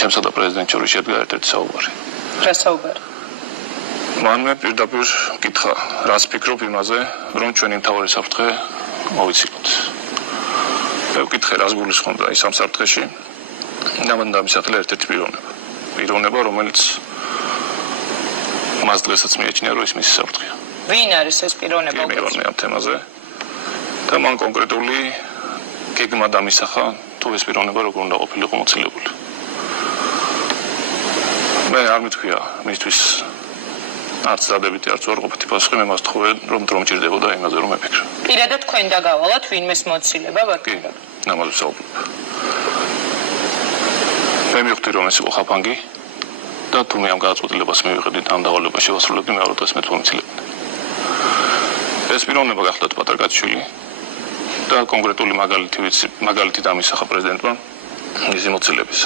ჩემსა და პრეზიდენტ შორის შედგა ერთ-ერთი საუბარი. რა საუბარი? მან მე პირდაპირ მკითხა, რას ფიქრობ იმაზე, რომ ჩვენი მთავარი საფრთხე მოვიცილოთ. მე ვკითხე, რას გულისხმობდა ის ამ საფრთხეში. მან დამისახელა ერთ-ერთი პიროვნება, რომელიც მას დღესაც მიაჩნია, რომ ის მისი საფრთხეა. ვინ არის ეს პიროვნება? მე ამ თემაზე და მან კონკრეტული გეგმა დამისახა, თუ ეს პიროვნება როგორ უნდა ყოფილიყო მოცილებული. მე არ მithქვია მისთვის არც დადებითი, არც უარყოფითი პასუხი, მე მას თქვენ, რომ დრო მჭირდებოდა იმაზე, რომ მეფიქრა. პირადად თქვენ დაგავალათ ვინმეს მოცილება ვაკეთებდა? ამაზე ვსაუბრობ. მე მივხვდი, რომ ეს იყო ხაფანგი და თუ მე ამ გადაწყვეტილებას მივიღებდი და ამ დავალებას შევასრულებდი, მეორე დღეს მე თვალმცილებდი. ეს პიროვნება გახლდათ პატრიკაშვილი და კონკრეტული მაგალითი დამისახა პრეზიდენტმა მისი მოცილების.